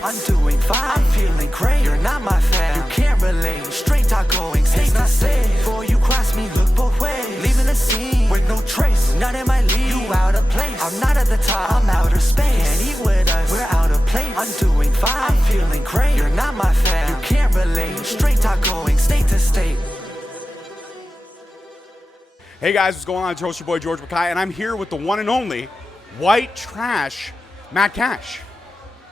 place. I'm doing fine, I'm feeling great. You're not my fan, you can't relate. Straight talk going, stay not safe. Before you cross me, look both ways. Leaving the scene with no trace, none in my league. You out of place, I'm not at the top, I'm outer space. Can't eat with us, we're out of place. I'm doing fine, I'm feeling great. You're not my fan, you can't relate. Straight talk going, state to state. Hey guys, what's going on? It's your boy George Mackay, and I'm here with the one and only white trash Matt Cash.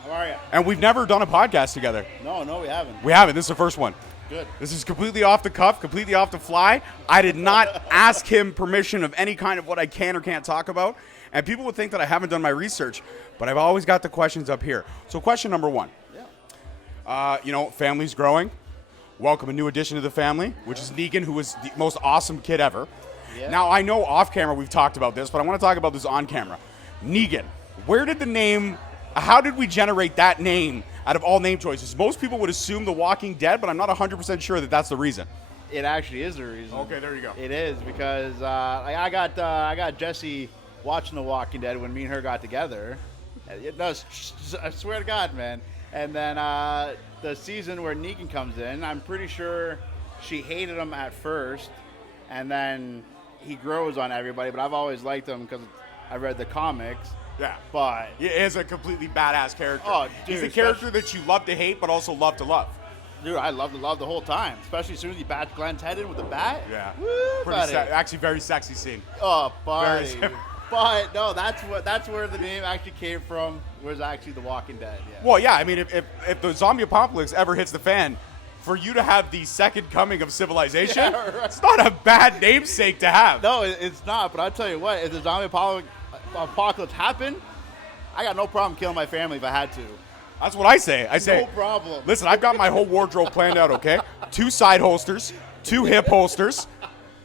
How are you? And we've never done a podcast together. No, we haven't. We haven't. This is the first one. Good. This is completely off the cuff, completely off the fly. I did not ask him permission of any kind of what I can or can't talk about. And people would think that I haven't done my research, but I've always got the questions up here. So question number one. Yeah. Family's growing. Welcome a new addition to the family, which is Negan, who is the most awesome kid ever. Yeah. Now, I know off camera we've talked about this, but I want to talk about this on camera. Negan, where did the name, how did we generate that name out of all name choices? Most people would assume The Walking Dead, but I'm not 100% sure that that's the reason. It actually is the reason. Okay, there you go. It is because I got Jesse watching The Walking Dead when me and her got together. It does. I swear to God, man. And then the season where Negan comes in, I'm pretty sure she hated him at first, and then he grows on everybody, but I've always liked him because I read the comics. Yeah. But He is a completely badass character. Oh, He's dude, the character that you love to hate, but also love to love. dude, I love the whole time, especially as soon as he bashed Glenn's head in with the bat. Yeah. Woo, buddy. Actually, very sexy scene. Oh, buddy. Very But no, that's where the name actually came from. Was actually The Walking Dead. Yeah. Well, yeah, I mean, if the zombie apocalypse ever hits the fan, for you to have the second coming of civilization, Yeah, right. It's not a bad namesake to have. No, it's not. But I'll tell you what, if the zombie apocalypse happened, I got no problem killing my family if I had to. That's what I say. I say, No problem. Listen, I've got my whole wardrobe planned out, okay? 2 side holsters, 2 hip holsters,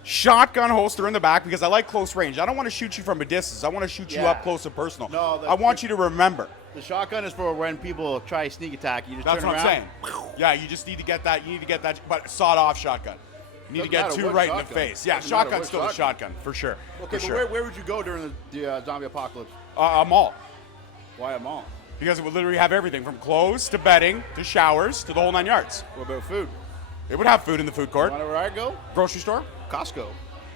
shotgun holster in the back because I like close range. I don't want to shoot you from a distance. I want to shoot you Yeah. up close and personal. No, I want you to remember. The shotgun is for when people try sneak attack. You just That's turn what I'm around. saying. Yeah, you just need to get that. You need to get that, but sawed-off shotgun. You need to Doesn't get matter 2 what right in the shotgun. face. Yeah, Doesn't matter shotgun's what still a shotgun. shotgun, for sure. Okay, for but sure. where would you go during the zombie apocalypse? A mall. Why a mall? Because it would literally have everything from clothes to bedding to showers to the whole 9 yards. What about food? It would have food in the food court. You know where I go? Grocery store? Costco.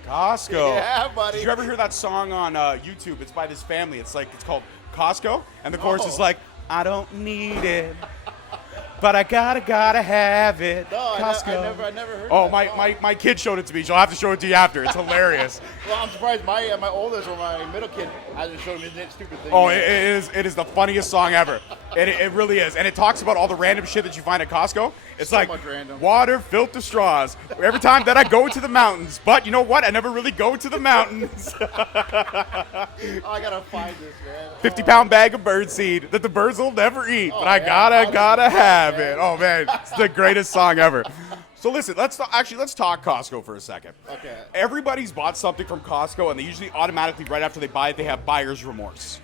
Costco. Yeah, buddy. Did you ever hear that song on YouTube? It's by this family. It's called Costco, and the chorus is No. like, I don't need it, but I gotta have it. No, Costco. I never heard Oh, that song. my kid showed it to me, so I'll have to show it to you after. It's hilarious. Well, I'm surprised my oldest or my middle kid hasn't shown me that stupid thing. Oh, yet. it is the funniest song ever. It really is. And it talks about all the random shit that you find at Costco. It's So like much random. water filled to straws. Every time that I go to the mountains. But you know what? I never really go to the mountains. Oh, I gotta find this, man. 50-pound bag of birdseed that the birds will never eat. Oh, But I yeah. gotta have man. it. Oh, man. It's the greatest song ever. So listen, let's talk Costco for a second. Okay. Everybody's bought something from Costco, and they usually automatically, right after they buy it, they have buyer's remorse.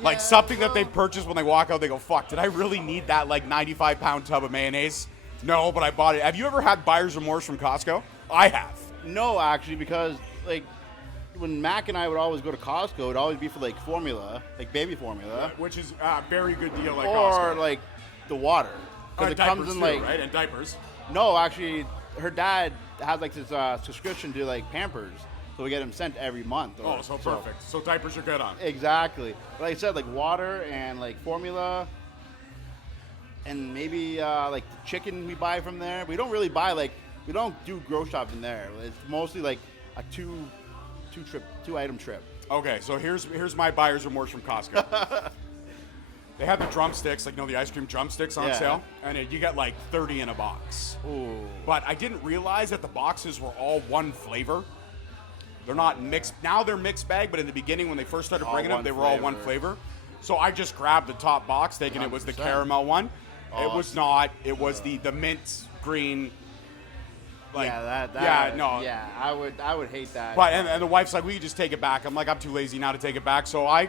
Like Yeah, something that they well- purchase when they walk out, they go, fuck, did I really need that 95-pound tub of mayonnaise? No, but I bought it. Have you ever had buyer's remorse from Costco? I have. No, actually, because when Mack and I would always go to Costco, it'd always be for formula, like baby formula, Which is a very good deal like or Costco. the water. Because it diapers comes in too, right? And diapers. No, actually, her dad has this subscription to Pampers, so we get them sent every month. Oh, so perfect. So diapers are good on. Exactly. Like I said, water and foformula, and maybe the chicken we buy from there. We don't really buy we don't do grocery shopping there. It's mostly a two item trip. Okay, so here's my buyer's remorse from Costco. They have the drumsticks, the ice cream drumsticks on Yeah. sale, and you get 30 in a box. Ooh. But I didn't realize that the boxes were all one flavor. They're not mixed. Now they're mixed bag, but in the beginning when they first started All bringing them, one they were all one flavor. flavor. So I just grabbed the top box, thinking it was the 100%. caramel one. Oh, It was not. It was the mint green. Yeah, I would hate that. But and the wife's like, we can just take it back. I'm like, I'm too lazy now to take it back. So I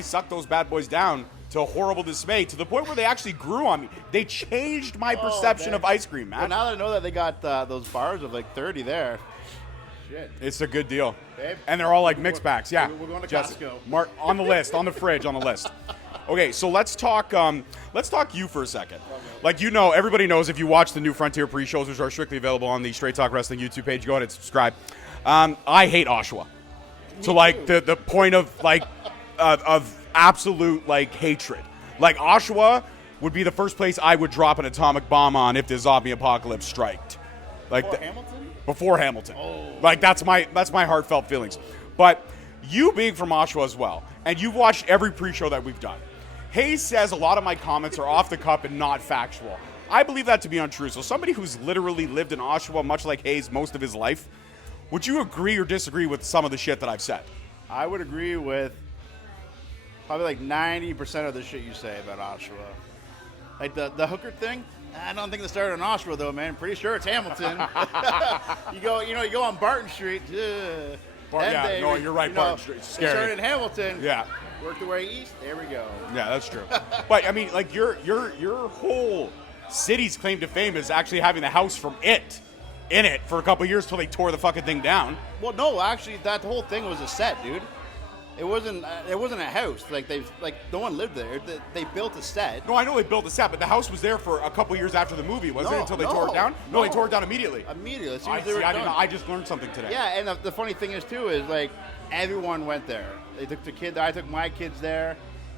sucked those bad boys down to horrible dismay, to the point where they actually grew on me. They changed my perception man. of ice cream, But man. now that I know that they got those bars of 30 there, shit. It's a good deal. Babe, And they're all mixed packs. Yeah. we're going to Jesse, Costco. Mark, on the list, on the fridge, on the list. Okay, so let's talk you for a second. Like, you know, everybody knows if you watch the new Frontier pre-shows, which are strictly available on the Straight Talk Wrestling YouTube page, go ahead and subscribe. I hate Oshawa. To like the point of like of absolute like hatred. Like, Oshawa would be the first place I would drop an atomic bomb on if the zombie apocalypse striked. Like Hamilton? Before Hamilton. Oh. Like, that's my heartfelt feelings. But you being from Oshawa as well, and you've watched every pre-show that we've done. Hayes says a lot of my comments are off the cuff and not factual. I believe that to be untrue. So somebody who's literally lived in Oshawa, much like Hayes, most of his life, would you agree or disagree with some of the shit that I've said? I would agree with probably like 90% of the shit you say about Oshawa. Like the hooker thing, I don't think it started in Oshawa though, man. Pretty sure it's Hamilton. you go on Barton Street. You're right, Barton Street. It's scary. They started in Hamilton. Yeah. Worked their way east. There we go. Yeah, that's true. But I mean, like, your whole city's claim to fame is actually having the house from It in it for a couple of years till they tore the fucking thing down. Well, no, actually, that whole thing was a set, dude. It wasn't a house. Like no one lived there. They built a set. No, I know they built a set, but the house was there for a couple of years after the movie, wasn't it? Until they tore it down? No, they tore it down immediately. Immediately. As soon as they were done. I just learned something today. Yeah, and the funny thing is too is like everyone went there. They took the kid there. I took my kids there,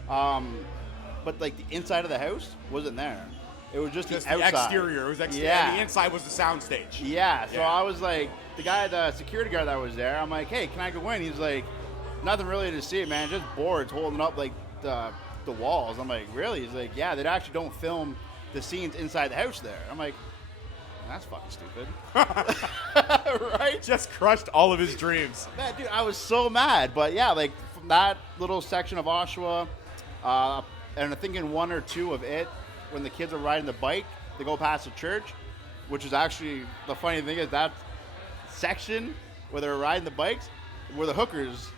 but like the inside of the house wasn't there. It was just the outside. Exterior. It was exterior. Yeah. And the inside was the soundstage. Yeah. So I was like, the security guard that was there. I'm like, hey, can I go in? He's like, nothing really to see, man. Just boards holding up like the walls. I'm like, really? He's like, yeah. They actually don't film the scenes inside the house there. I'm like, that's fucking stupid. Right? Just crushed all of his dreams. Man, dude, I was so mad. But yeah, like from that little section of Oshawa, and I think in 1 or 2 of It, when the kids are riding the bike, they go past the church, which is actually, the funny thing is that section where they're riding the bikes were the hookers.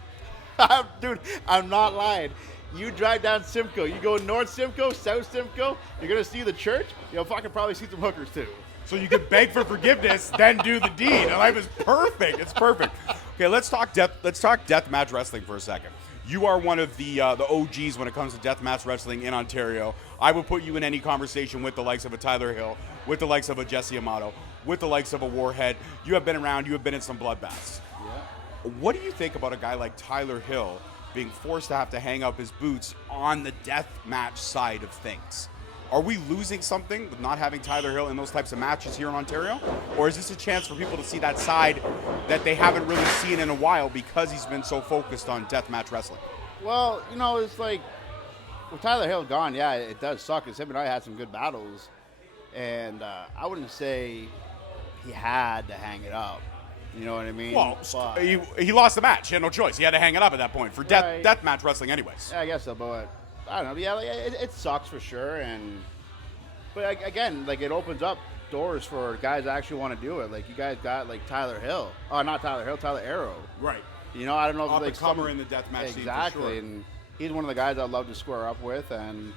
Dude, I'm not lying. You drive down Simcoe, you go north Simcoe, south Simcoe, you're going to see the church, you'll fucking probably see some hookers too. So you can beg for forgiveness, then do the deed. And life is perfect. It's perfect. Okay, let's talk deathmatch wrestling for a second. You are one of the OGs when it comes to deathmatch wrestling in Ontario. I would put you in any conversation with the likes of a Tyler Hill, with the likes of a Jesse Amato, with the likes of a Warhead. You have been around. You have been in some bloodbaths. Yeah. What do you think about a guy like Tyler Hill being forced to have to hang up his boots on the deathmatch side of things? Are we losing something with not having Tyler Hill in those types of matches here in Ontario? Or is this a chance for people to see that side that they haven't really seen in a while because he's been so focused on deathmatch wrestling? Well, it's like, with Tyler Hill gone, yeah, it does suck, because him and I had some good battles. And I wouldn't say he had to hang it up. You know what I mean? Well, he lost the match. He had no choice. He had to hang it up at that point for deathmatch wrestling anyways. Yeah, I guess so, but I don't know. Yeah, like, it sucks for sure. But again, like, it opens up doors for guys that actually want to do it. Like, you guys got like Tyler Hill. Oh, not Tyler Hill, Tyler Arrow. Right. I don't know if Up it's like comer in the deathmatch scene. Exactly, for sure. And he's one of the guys I'd love to square up with. And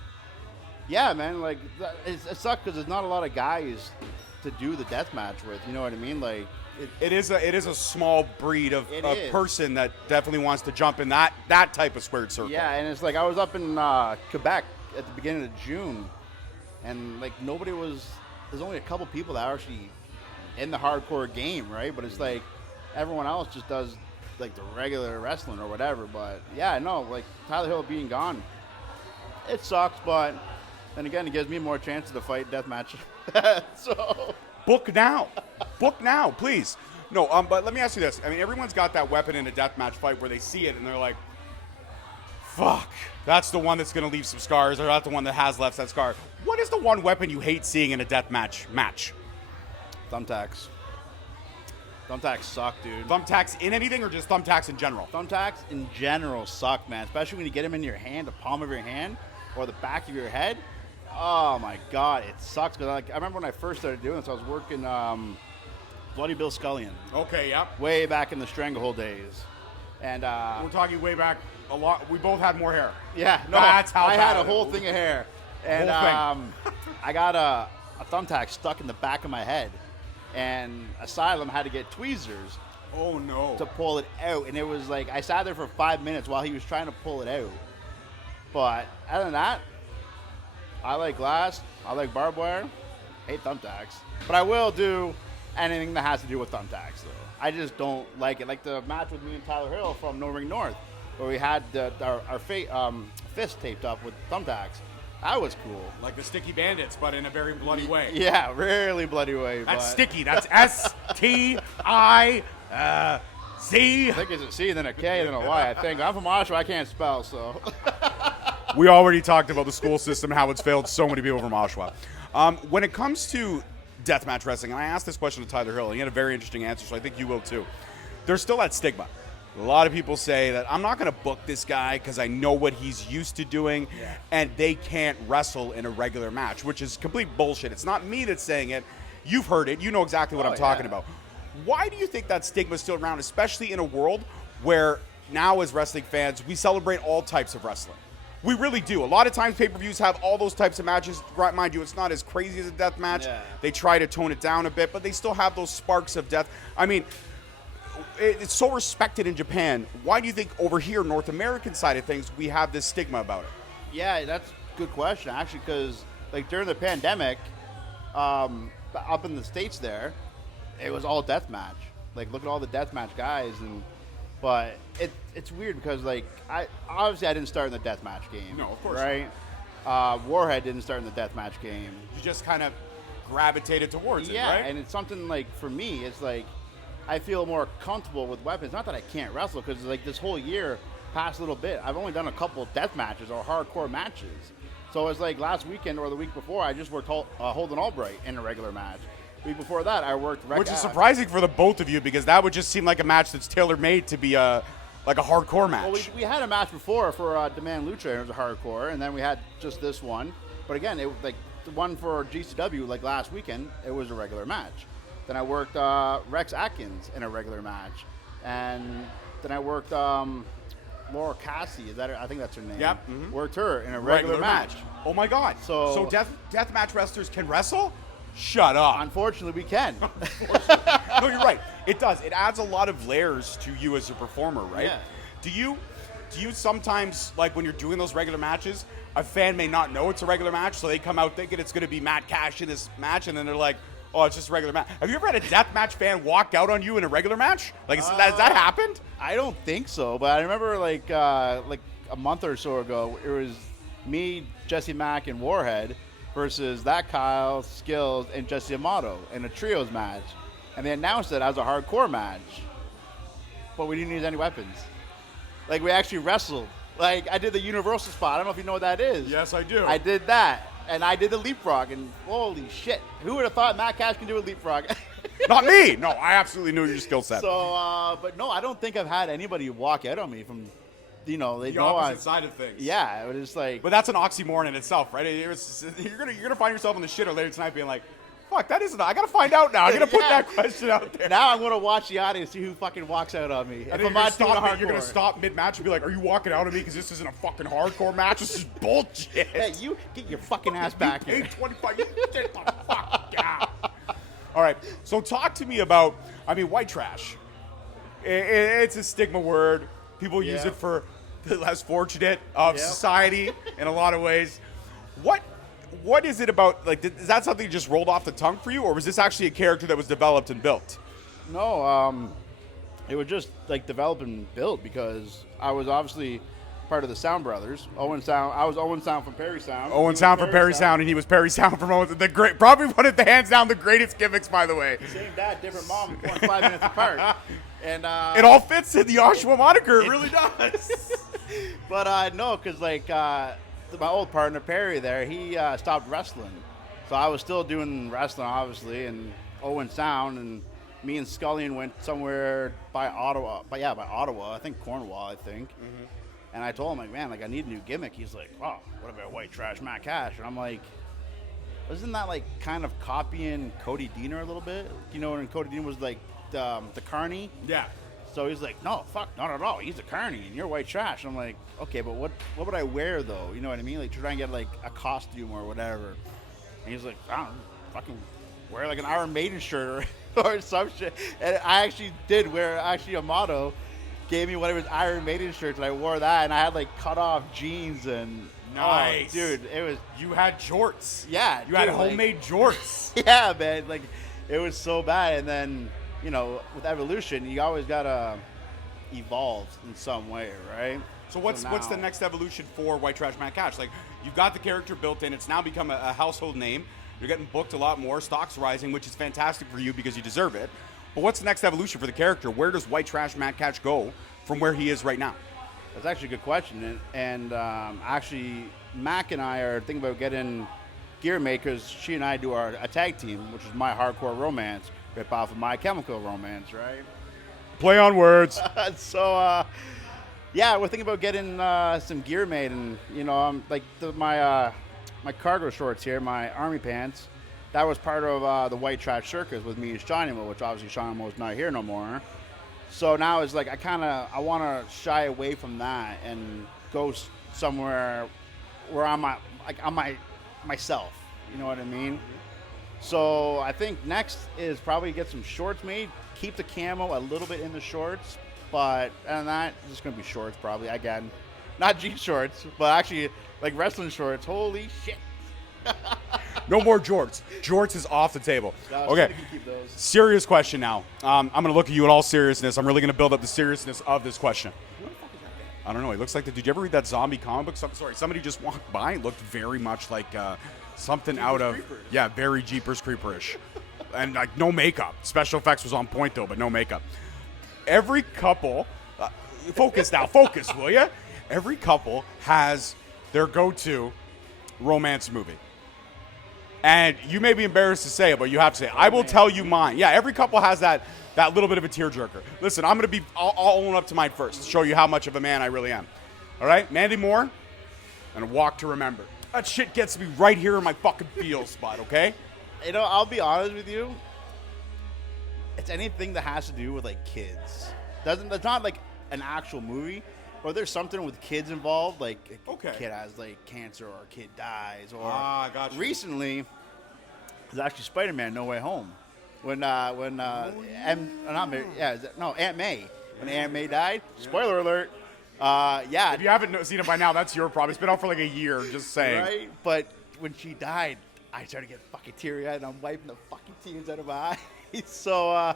yeah, man, like it sucks because there's not a lot of guys to do the deathmatch with. You know what I mean? Like it is a small breed of person that definitely wants to jump in that type of squared circle. Yeah, and it's like I was up in Quebec at the beginning of June, and like there's only a couple people that are actually in the hardcore game, right? But it's like everyone else just does like the regular wrestling or whatever. But yeah, no, like Tyler Hill being gone, it sucks, but then again, it gives me more chances to fight deathmatch. So book now, please. No, but let me ask you this. I mean, everyone's got that weapon in a deathmatch fight where they see it and they're like, fuck, that's the one that's going to leave some scars, or that's the one that has left that scar. What is the one weapon you hate seeing in a deathmatch match? Thumbtacks. Thumbtacks suck, dude. Thumbtacks in anything or just thumbtacks in general? Thumbtacks in general suck, man. Especially when you get them in your hand, the palm of your hand, or the back of your head. Oh, my God. It sucks. Because I remember when I first started doing this, I was working Bloody Bill Scullion. Okay, yeah. Way back in the Stranglehold days. And we're talking way back a lot. We both had more hair. Yeah. No, that's how I had a whole thing of hair. And I got a thumbtack stuck in the back of my head. And Asylum had to get tweezers. Oh, no. To pull it out. And it was like, I sat there for 5 minutes while he was trying to pull it out. But other than that, I like glass. I like barbed wire. Hate thumbtacks. But I will do anything that has to do with thumbtacks, though. I just don't like it. Like the match with me and Tyler Hill from No Ring North, where we had our fist taped up with thumbtacks. That was cool. Like the Sticky Bandits, but in a very bloody way. Yeah, really bloody way. That's but sticky. That's STIC. I think it's a C, then a K, then a Y. I think I'm from Oshawa. I can't spell, so. We already talked about the school system, how it's failed so many people from Oshawa. When it comes to deathmatch wrestling, and I asked this question to Tyler Hill, and he had a very interesting answer, so I think you will too. There's still that stigma. A lot of people say that I'm not going to book this guy because I know what he's used to doing, and they can't wrestle in a regular match, which is complete bullshit. It's not me that's saying it. You've heard it. You know exactly what I'm talking about. Why do you think that stigma is still around, especially in a world where now as wrestling fans, we celebrate all types of wrestling? We really do. A lot of times pay-per-views have all those types of matches. Mind you, it's not as crazy as a death match. Yeah. They try to tone it down a bit, but they still have those sparks of death. I mean, it's so respected in Japan. Why do you think over here, North American side of things, we have this stigma about it? Yeah, that's a good question, actually, because like during the pandemic, up in the States there, it was all deathmatch. Like, look at all the deathmatch guys, but it's weird because like I didn't start in the deathmatch game. No, of course. Right? Warhead didn't start in the deathmatch game. You just kind of gravitated towards it, right? Yeah, and it's something like for me, it's like I feel more comfortable with weapons. Not that I can't wrestle, because like this whole year, past little bit, I've only done a couple death matches or hardcore matches. So it's like last weekend or the week before, I just worked Holden Albright in a regular match. The week before that, I worked Which is surprising for the both of you, because that would just seem like a match that's tailor-made to be like a hardcore match. Well, we had a match before for Demand Lucha, and it was a hardcore, and then we had just this one. But again, it like the one for GCW, like last weekend, it was a regular match. Then I worked Rex Atkins in a regular match, and then I worked Laura Cassie. I think that's her name. Yep. Mm-hmm. Worked her in a regular match. Oh my God! So death match wrestlers can wrestle? Shut up. Unfortunately, we can. No, you're right. It does. It adds a lot of layers to you as a performer, right? Yeah. Do you sometimes, like when you're doing those regular matches, a fan may not know it's a regular match, so they come out thinking it's going to be Matt Cash in this match, and then they're like, oh, it's just a regular match. Have you ever had a death match fan walk out on you in a regular match? Like, has that happened? I don't think so, but I remember like a month or so ago, it was me, Jesse Mack, and Warhead versus that Kyle, Skills, and Jesse Amato in a trios match. And they announced it as a hardcore match, but we didn't use any weapons. Like, we actually wrestled. Like, I did the universal spot. I don't know if you know what that is. Yes, I do. I did that, and I did the leapfrog, and holy shit. Who would have thought Matt Cash can do a leapfrog? Not me. No, I absolutely knew your skill set. So, but no, I don't think I've had anybody walk out on me from, they the know opposite side of things. Yeah, it was just like. But that's an oxymoron in itself, right? You're gonna find yourself on the shitter later tonight being like, fuck, that isn't. I gotta find out now. I gotta put that question out there. Now I'm gonna watch the audience, see who fucking walks out on me. And If I'm not doing a hardcore. you're gonna stop mid-match and be like, "Are you walking out on me because this isn't a fucking hardcore match? This is bullshit." Hey, you get your fucking ass back you here. paid $25. You get the fuck out. All right, so talk to me about. I mean, white trash. It's a stigma word. People use it for the less fortunate of society in a lot of ways. What is it about, like, is that something that just rolled off the tongue for you, or was this actually a character that was developed and built? No, it was just like develop and build, because I was obviously part of the Sound Brothers. Owen Sound. I was Owen Sound from Perry Sound. Owen Sound from Perry Sound, and he was Perry Sound from Owen. The great, probably one of the hands down the greatest gimmicks, by the way. Same dad, different mom, 5 minutes apart. And it all fits in the Oshawa moniker. It really does. But no, because like my old partner Perry there, he stopped wrestling, so I was still doing wrestling, obviously, and Owen Sound, and me and Scullion went somewhere by Ottawa. By Ottawa, I think Cornwall, I think. Mm-hmm. And I told him, like, man, like, I need a new gimmick. He's like, oh, what about white trash Matt Cash? And I'm like, isn't that like kind of copying Cody Deaner a little bit? You know, when Cody Deaner was like the Carney? Yeah. So he's like, no, fuck, not at all. He's a Carney, and you're white trash. And I'm like, okay, but what would I wear, though? You know what I mean? Like, try and get, like, a costume or whatever. And he's like, I don't know, fucking wear, like, an Iron Maiden shirt or some shit. And I actually did wear, a motto, gave me one of his Iron Maiden shirts, and I wore that, and I had like cut off jeans and Nice. oh, dude, it was You had jorts. yeah, You had dude, like- homemade jorts. yeah, man, like it was so bad. And then with evolution, you always gotta evolve in some way, right? So what's the now- next evolution for White Trash Matt Cash? Like, you've got the character built in. It's now become a household name. You're getting booked a lot more. Stock's rising, which is fantastic for you because you deserve it. But what's the next evolution for the character? Where does White Trash Matt Cash go from where he is right now? That's actually a good question. And actually, Mack and I are thinking about getting gear makers. She and I do a tag team, which is My Hardcore Romance, rip off of My Chemical Romance, right? Play on words. So, yeah, we're thinking about getting some gear made. And, I'm like my cargo shorts here, my army pants, that was part of the White Trash Circus with me and Shunimo, which obviously Shunimo's not here no more. So now it's like I want to shy away from that and go somewhere where I'm myself. You know what I mean? So I think next is probably get some shorts made, keep the camo a little bit in the shorts, but and that it's just gonna be shorts probably again, not jean shorts, but actually like wrestling shorts. Holy shit! No more jorts. Jorts is off the table. No, Okay. you can keep those. Serious question now. I'm going to look at you in all seriousness. I'm really going to build up the seriousness of this question. Who the fuck is that guy? I don't know. He looks like did you ever read that zombie comic book? Sorry, somebody just walked by and looked very much like something out of Creepers. Yeah, very Jeepers Creeperish. And like no makeup. Special effects was on point though, but no makeup. Every couple focus, will you? Every couple has their go-to romance movie. And you may be embarrassed to say it, but you have to say it. I will tell you mine. Yeah, every couple has that little bit of a tearjerker. Listen, I'll own up to mine first to show you how much of a man I really am. All right? Mandy Moore and A Walk to Remember. That shit gets me right here in my fucking feel spot, okay? I'll be honest with you. It's anything that has to do with like kids. It's not like an actual movie, or there's something with kids involved, like Okay. a kid has like cancer or a kid dies, or Gotcha. recently it was actually Spider-Man No Way Home when Aunt May when Aunt May died. Spoiler alert. Yeah. If you haven't seen it by now, that's your problem. It's been out for like a year, just saying. Right? But when she died, I started to get fucking teary-eyed, and I'm wiping the fucking tears out of my eyes. So,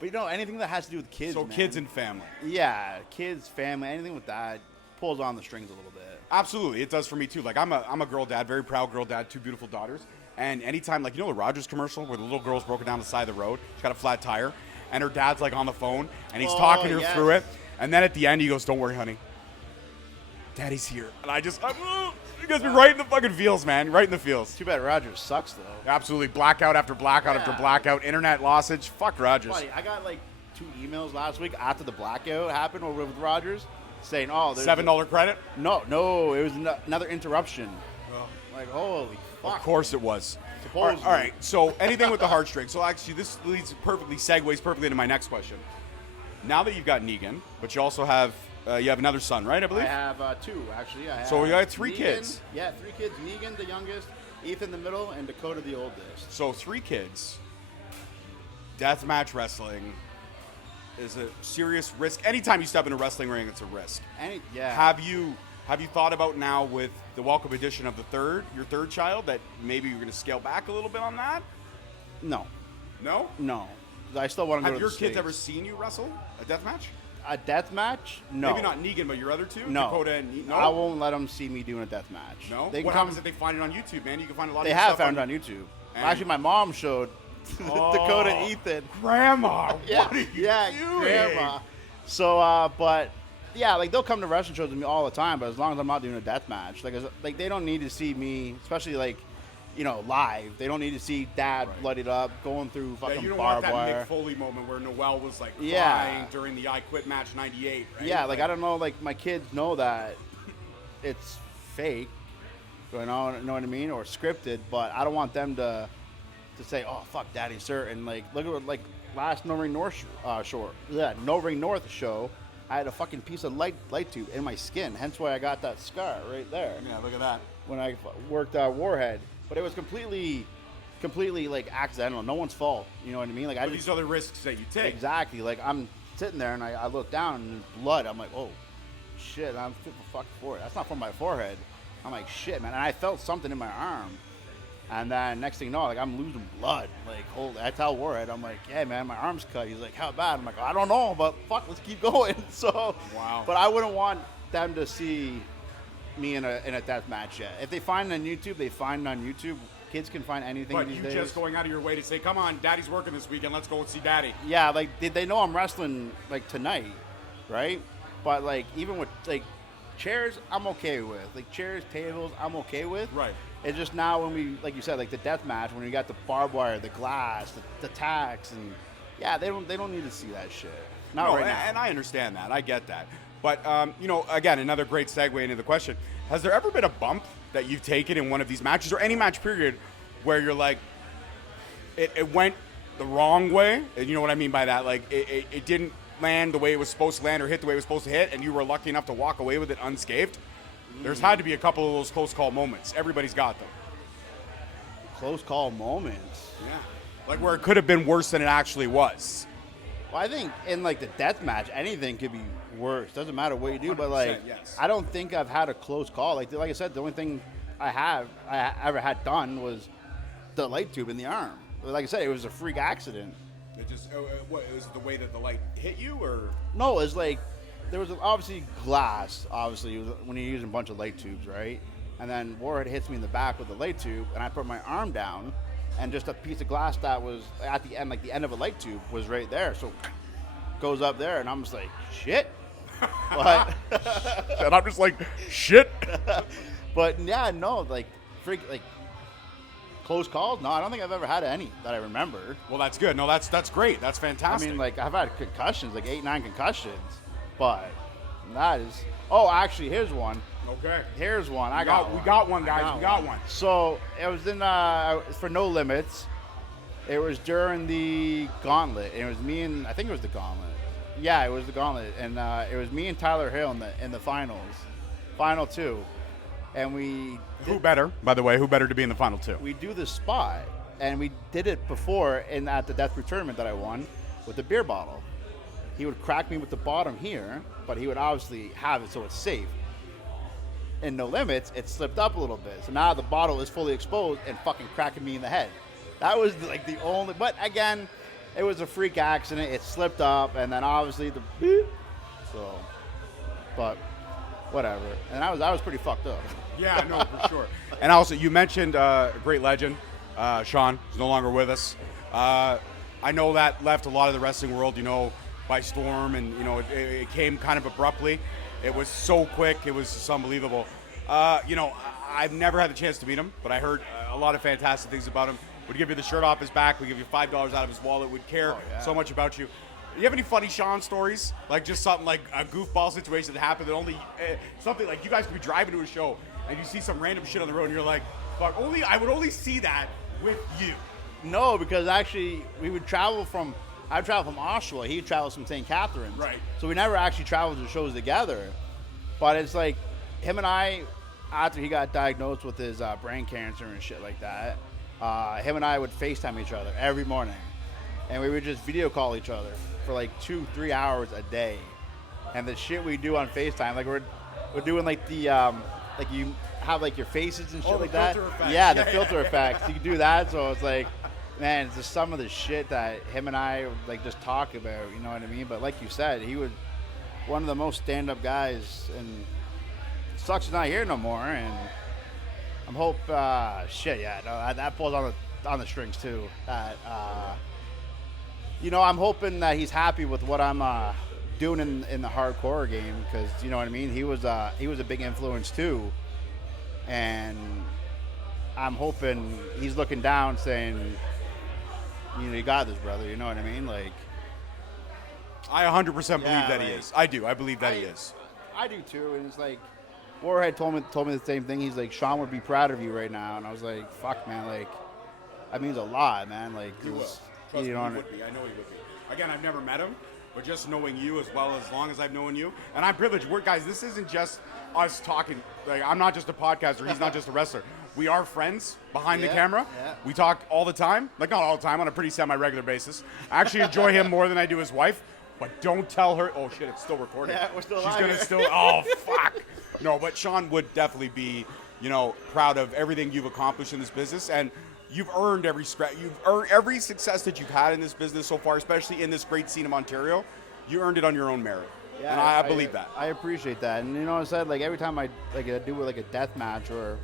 but anything that has to do with kids, So man. kids and family. Yeah, kids, family, anything with that pulls on the strings a little bit. Absolutely, it does for me too. Like I'm a girl dad, very proud girl dad, 2 beautiful daughters. And anytime, like the Rogers commercial where the little girl's broken down the side of the road, she's got a flat tire, and her dad's like on the phone, and he's talking her yes. through it, and then at the end he goes, "Don't worry, honey, Daddy's here." And it gets me right in the fucking feels, man, right in the feels. Too bad Rogers sucks, though. Absolutely, blackout after blackout after Yeah. blackout, internet lossage. Fuck Rogers. Buddy, I got like 2 emails last week after the blackout happened over with Rogers saying, "Oh, there's $7 credit. No, it was another interruption." Like, holy fuck. Of course it was. Supposedly. All right, so anything with the heartstrings. So actually, this segues perfectly into my next question. Now that you've got Negan, but you also have another son, right? I I believe. have 2, actually. I have So we got 3 Negan- kids. Yeah, 3 kids. Negan, the youngest, Ethan, the middle, and Dakota, the oldest. So 3 kids. Deathmatch wrestling is a serious risk. Anytime you step in a wrestling ring, it's a risk. Yeah. Have you thought about now with the welcome addition of your third child that maybe you're going to scale back a little bit on that? No. No. 'Cause I still want to go Have to your the kids States. ever seen you wrestle a death match? A death match? No. Maybe not Negan, but your other 2? No. Dakota and no. I won't let them see me doing a death match. No. They can What come. happens if they find it on YouTube, man? You can find a lot. They of your have stuff found it on YouTube. And- Actually, my mom showed Dakota and Ethan. Grandma, Yeah, what are you yeah, doing? grandma. So, but yeah, like they'll come to wrestling shows with me all the time. But as long as I'm not doing a death match, like they don't need to see me, especially like, live. They don't need to see Dad bloodied up, going through Yeah, fucking you don't want barbed that wire. Mick Foley moment where Noel was like Yeah. crying during the I Quit match '98. Right? Yeah, like I don't know, like my kids know that it's fake, know what I mean, or scripted. But I don't want them to say, "Oh fuck, Daddy's hurt," and like look at like last No Ring North No Ring North show. I had a fucking piece of light tube in my skin, hence why I got that scar right there Yeah, look at that. when I worked Warhead. But it was completely like accidental, no one's fault. You know what I mean? Like I But just these other risks that you take. exactly like I'm sitting there, and I look down, and there's blood. I'm like, oh, shit. And I'm super fucking forehead. That's not from my forehead. I'm like, shit, man. And I felt something in my arm. And then next thing you know, like, I'm losing blood. Like, holy, I tell Warhead, I'm like, yeah, man, my arm's cut. He's like, how bad? I'm like, I don't know, but fuck, let's keep going. So, wow. But I wouldn't want them to see me in a death match yet. If they find it on YouTube, they find it on YouTube. Kids can find anything but these you days. just going out of your way to say, come on, Daddy's working this weekend, let's go and see Daddy. Yeah, like, they know I'm wrestling, like, tonight, right? But, like, even with, like, chairs, I'm okay with. Like, chairs, tables, I'm okay with. Right. It's just now when we, like you said, like the death match, when we got the barbed wire, the glass, the tacks, and yeah, they don't need to see that shit. Not No, right now. and I understand that. I get that. But, you know, again, another great segue into the question. Has there ever been a bump that you've taken in one of these matches or any match period where you're like, it went the wrong way? And you know what I mean by that? Like, it didn't land the way it was supposed to land or hit the way it was supposed to hit, and you were lucky enough to walk away with it unscathed? There's had to be a couple of those close call moments. Everybody's got them. Close call moments. Yeah. Like where it could have been worse than it actually was. Well, I think in like the death match, anything could be worse. Doesn't matter what you do, but like, yes. I don't think I've had a close call. Like I said, the only thing I ever had done was the light tube in the arm. Like I said, it was a freak accident. It just, what, it was the way that the light hit you, or? No, it was like, there was obviously glass, obviously, when you're using a bunch of light tubes, right? And then Warhead hits me in the back with the light tube, and I put my arm down, and just a piece of glass that was at the end, like the end of a light tube, was right there. So goes up there, and I'm just like, shit. But and I'm just like, shit. But yeah, no, like, close calls? No, I don't think I've ever had any that I remember. Well, that's good. No, that's great. That's fantastic. I mean, like, I've had concussions, like 8-9 concussions. But that is... Oh, actually, here's one. Okay. Here's one. We got one, guys. We got one. So, it was in... for No Limits. It was during the Gauntlet. It was me and... I think it was the Gauntlet. Yeah, it was the Gauntlet. And it was me and Tyler Hill in the finals. Final two. And we... Who better, by the way? Who better to be in the final two? We do the spot. And we did it before at the Death Proof tournament that I won with the beer bottle. He would crack me with the bottom here, but he would obviously have it so it's safe. In No Limits, it slipped up a little bit. So now the bottle is fully exposed and fucking cracking me in the head. That was like the only, but again, it was a freak accident. It slipped up, and then obviously the beep. So, but whatever. And I was pretty fucked up. Yeah, no, for sure. And also, you mentioned a great legend, Sean, who's no longer with us. I know that left a lot of the wrestling world, you know, by storm, and you know it came kind of abruptly. It was so quick, it was just unbelievable. You know, I've never had the chance to meet him, but I heard a lot of fantastic things about him. Would give you the shirt off his back, would give you $5 out of his wallet, would care so much about you. You have any funny Sean stories? Like just something like a goofball situation that happened that only something like you guys could be driving to a show and you see some random shit on the road and you're like, fuck, I would only see that with you. No, because actually I'd travel from Oshawa. He travels from St. Catharines. Right. So we never actually traveled to shows together. But it's like him and I, after he got diagnosed with his brain cancer and shit like that, him and I would FaceTime each other every morning. And we would just video call each other for like 2-3 hours a day. And the shit we do on FaceTime, like we're doing like the, like you have like your faces and shit like that. Effects. Yeah, the filter effects. You can do that. So it's like, man, it's just some of the shit that him and I would like just talk about, you know what I mean? But like you said, he was one of the most stand-up guys, and it sucks he's not here no more. And I'm that pulls on the strings too. That you know, I'm hoping that he's happy with what I'm doing in the hardcore game, because you know what I mean. He was a big influence too, and I'm hoping he's looking down, saying, you know, you got this, brother. You know what I mean? Like, I 100% believe that he is. I do. I believe that he is. I do too. And it's like, Warhead told me the same thing. He's like, Sean would be proud of you right now. And I was like, fuck, man. Like, that means a lot, man. Like, He will. Trust me, he would be. I know he would be. Again, I've never met him, but just knowing you as long as I've known you, and I'm privileged. Guys, this isn't just us talking. Like, I'm not just a podcaster. He's not just a wrestler. We are friends behind the camera. Yeah. We talk all the time. Like, not all the time, on a pretty semi-regular basis. I actually enjoy him more than I do his wife, but don't tell her. Oh shit, it's still recording. Yeah, we're still She's live gonna here. still. Oh fuck. No, but Sean would definitely be, proud of everything you've accomplished in this business, and you've earned every success that you've had in this business so far, especially in this great scene of Ontario. You earned it on your own merit, and I believe that. I appreciate that, and I said like every time I do like a death match or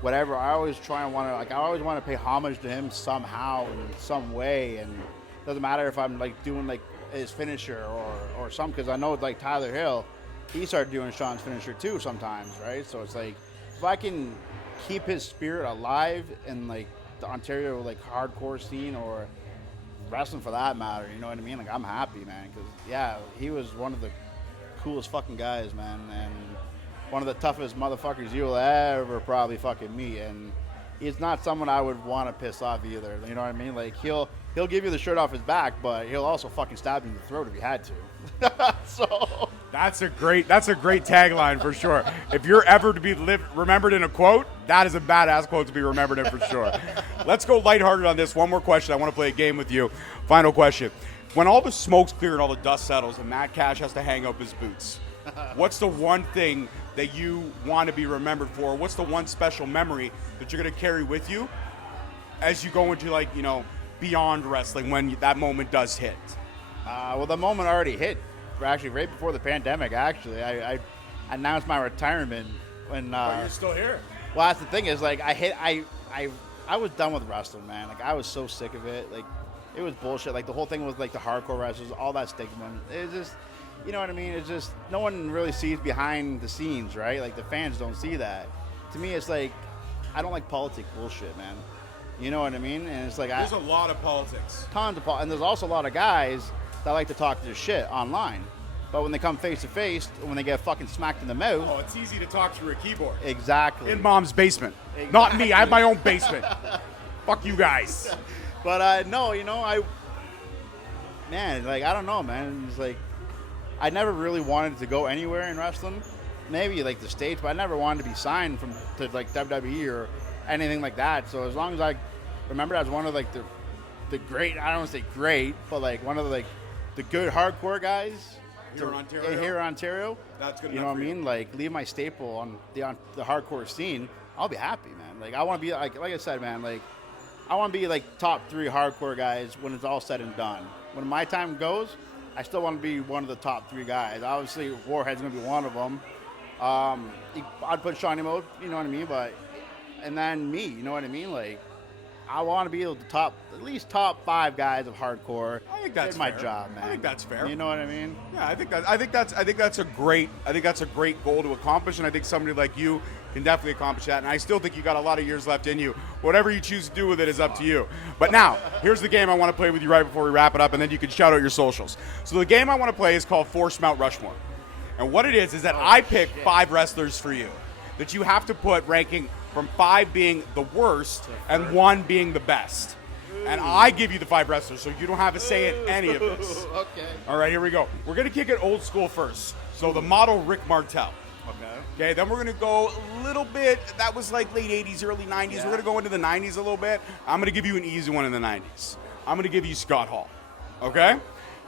whatever, I always want to pay homage to him somehow in some way, and it doesn't matter if I'm like doing like his finisher or something, because I know like Tyler Hill, he started doing Sean's finisher too sometimes, right? So it's like if I can keep his spirit alive in like the Ontario like hardcore scene or wrestling for that matter, you know what I mean? Like I'm happy, man, because he was one of the coolest fucking guys, man, and one of the toughest motherfuckers you'll ever probably fucking meet, and he's not someone I would want to piss off either. You know what I mean? Like he'll give you the shirt off his back, but he'll also fucking stab you in the throat if he had to. So That's a great tagline for sure. If you're ever to be remembered in a quote, that is a badass quote to be remembered in for sure. Let's go lighthearted on this. One more question. I want to play a game with you. Final question. When all the smoke's clear and all the dust settles and Matt Cash has to hang up his boots, what's the one thing that you want to be remembered for? What's the one special memory that you're going to carry with you as you go into beyond wrestling when that moment does hit? Well, the moment already hit. Actually, right before the pandemic. Actually, I announced my retirement when. You're still here. Well, that's the thing is like I was done with wrestling, man. Like I was so sick of it. Like it was bullshit. Like the whole thing was like the hardcore wrestlers, all that stigma. It's just, you know what I mean? It's just no one really sees behind the scenes, right? Like the fans don't see that. To me, it's like I don't like politic bullshit, man. You know what I mean? And it's like There's a lot of politics. tons of and there's also a lot of guys that like to talk their shit online, but when they come face to face, when they get fucking smacked in the mouth, Oh, it's easy to talk through a keyboard. exactly. In mom's basement. Exactly. Not me. I have my own basement. Fuck you guys. But no, like I don't know, man. It's like I never really wanted to go anywhere in wrestling. Maybe like the States, but I never wanted to be signed to like WWE or anything like that. So as long as I remember as one of like the great, I don't want to say great, but like one of the good hardcore guys Here in Ontario? Here in Ontario. That's good You know enough what I for you. mean? Like leave my staple on the hardcore scene. I'll be happy, man. Like I want to be like I said, man. Like I want to be like top 3 hardcore guys when it's all said and done. When my time goes, I still want to be one of the top 3 guys. Obviously, Warhead's gonna be one of them. I'd put Shunimo, you know what I mean? But and then me, you know what I mean? Like I want to be able to at least top 5 guys of hardcore. I think that's did my fair. job, man. I think that's fair. You know what I mean? Yeah, I think that's a great goal to accomplish, and I think somebody like you can definitely accomplish that. And I still think you got a lot of years left in you. Whatever you choose to do with it is up to you. But now, here's the game I want to play with you right before we wrap it up, and then you can shout out your socials. So the game I want to play is called Force Mount Rushmore, and what it is that I pick 5 wrestlers for you that you have to put ranking from 5 being the worst and 1 being the best. And I give you the 5 wrestlers, so you don't have a say in any of this. Okay. All right, here we go. We're going to kick it old school first. So the model, Rick Martel. Okay, then we're going to go a little bit, that was like late 80s, early 90s. Yeah. We're going to go into the 90s a little bit. I'm going to give you an easy one in the 90s. I'm going to give you Scott Hall. Okay?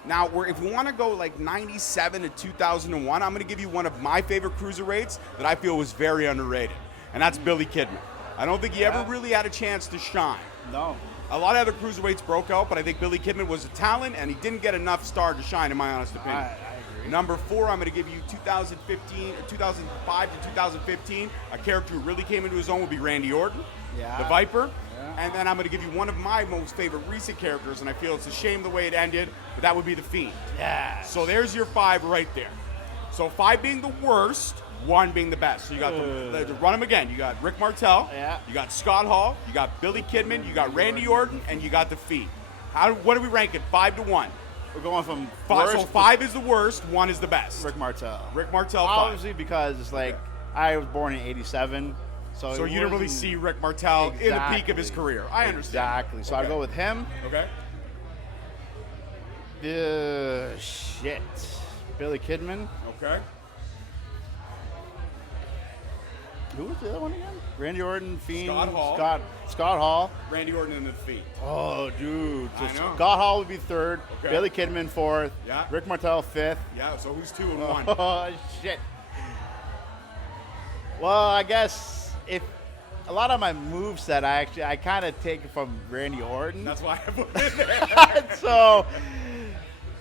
Now, if we want to go like 97 to 2001, I'm going to give you one of my favorite cruiserweights that I feel was very underrated, and that's Billy Kidman. I don't think he ever really had a chance to shine. No. A lot of other cruiserweights broke out, but I think Billy Kidman was a talent, and he didn't get enough star to shine, in my honest opinion. I agree. Number 4, I'm going to give you 2005 to 2015. A character who really came into his own would be Randy Orton, Yeah. the Viper. Yeah. And then I'm going to give you one of my most favorite recent characters, and I feel it's a shame the way it ended, but that would be The Fiend. Yeah. So there's your 5 right there. So 5 being the worst, 1 being the best. So you got to run them again. You got Rick Martel, Yeah. you got Scott Hall, you got Billy Kidman, you got Randy Orton, and you got The Fiend. What are we ranking? 5 to 1. We're going from 5, so worst 5 is the worst, 1 is the best. to Rick Martel. Rick Martel, 5. Obviously, because it's like I was born in '87, so So it you didn't really wasn't- see Rick Martel in the peak of his Exactly. career. I understand. Exactly. So I Okay. go with him. Okay. Shit. Billy Kidman. Okay. Who was the other one again? Randy Orton, Fiend, Scott Hall. Scott Hall. Randy Orton and the Fiend. Oh, dude. So I know. Scott Hall would be third. Okay. Billy Kidman fourth. Yeah. Rick Martel fifth. Yeah, so who's 2 and 1? Oh, shit. Well, I guess if a lot of my moveset, I kind of take it from Randy Orton. That's why I put it in there. So,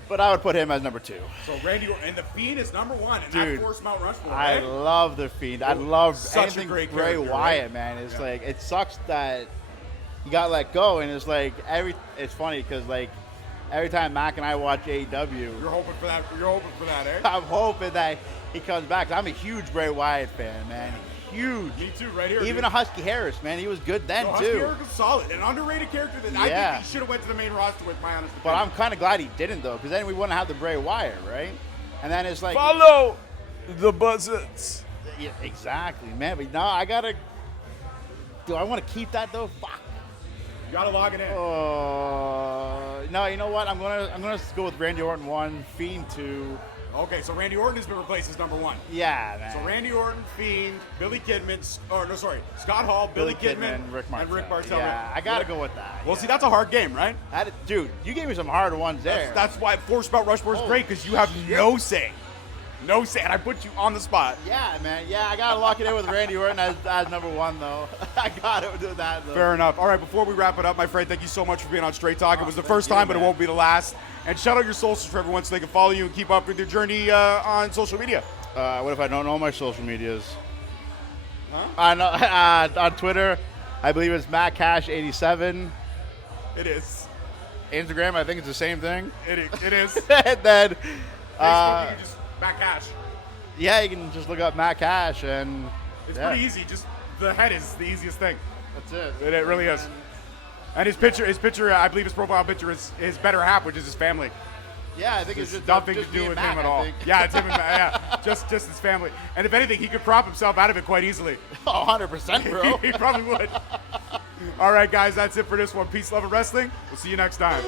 but I would put him as number 2. So Randy Orton, and the Fiend is number 1, and Dude, that forced Mount Rushmore, I right? love the Fiend. I love Such a anything great Bray character, Wyatt, right? man. It's Yeah. like, it sucks that he got let go, and it's like it's funny because like every time Mack and I watch AEW, You're hoping for that, eh? I'm hoping that he comes back. I'm a huge Bray Wyatt fan, man. Huge. Me too, right here. Even dude. a Husky Harris, man. He was good then, Husky too. Harris was solid. An underrated character that I Yeah. think he should have went to the main roster with, my honest But opinion. I'm kind of glad he didn't, though, because then we wouldn't have the Bray Wyatt, right? And then it's like... Follow the buzzards. Yeah, exactly, man. But no, I got to... Do I want to keep that, though? Fuck. You gotta log it in. No, you know what? I'm gonna go with Randy Orton 1, Fiend 2. Okay, so Randy Orton has been replaced as number 1. Yeah, man. So Randy Orton, Fiend, Billy Kidman, Scott Hall, Billy Kidman, Rick Martel. and Rick Martel. Yeah, I gotta go with that. Well, yeah. see, that's a hard game, right? Dude, you gave me some hard ones there. That's why forced Mount Rushmore is Oh, great, because you have no say. No say, and I put you on the spot. Yeah, man. Yeah, I gotta lock it in with Randy Orton as number 1, though. I gotta do that, though. Fair enough. All right, before we wrap it up, my friend, thank you so much for being on Straight Talk. It was the thank first you, time, but it man. won't be the last. And shout out your socials for everyone so they can follow you and keep up with your journey on social media. What if I don't know my social medias? Huh? I know on Twitter, I believe it's MackCash87. It is. Instagram, I think it's the same thing. It is. And then, Facebook, you can just back cash. yeah, you can just look up Matt Cash, and It's yeah, pretty easy. Just the head is the easiest thing. that's it. It really is. And his picture, I believe his profile picture is his better half, which is his family. Yeah, I think it's It's just nothing just to do me and with Matt, him at I all. think. Yeah, it's him and yeah, just his family. And if anything, he could prop himself out of it quite easily. Oh, 100%, bro. He probably would. All right, guys, that's it for this one. Peace, love, and wrestling. We'll see you next time.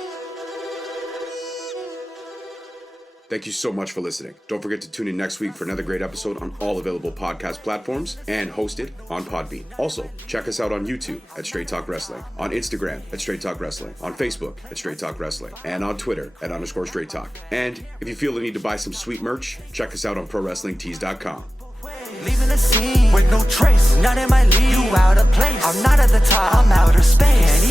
Thank you so much for listening. Don't forget to tune in next week for another great episode on all available podcast platforms and hosted on Podbean. Also, check us out on YouTube at Straight Talk Wrestling, on Instagram at Straight Talk Wrestling, on Facebook at Straight Talk Wrestling, and on Twitter at _Straight Talk. And if you feel the need to buy some sweet merch, check us out on ProWrestlingTees.com. Leaving the scene with no trace, not in my league. You out of place. I'm not at the top, I'm outer space.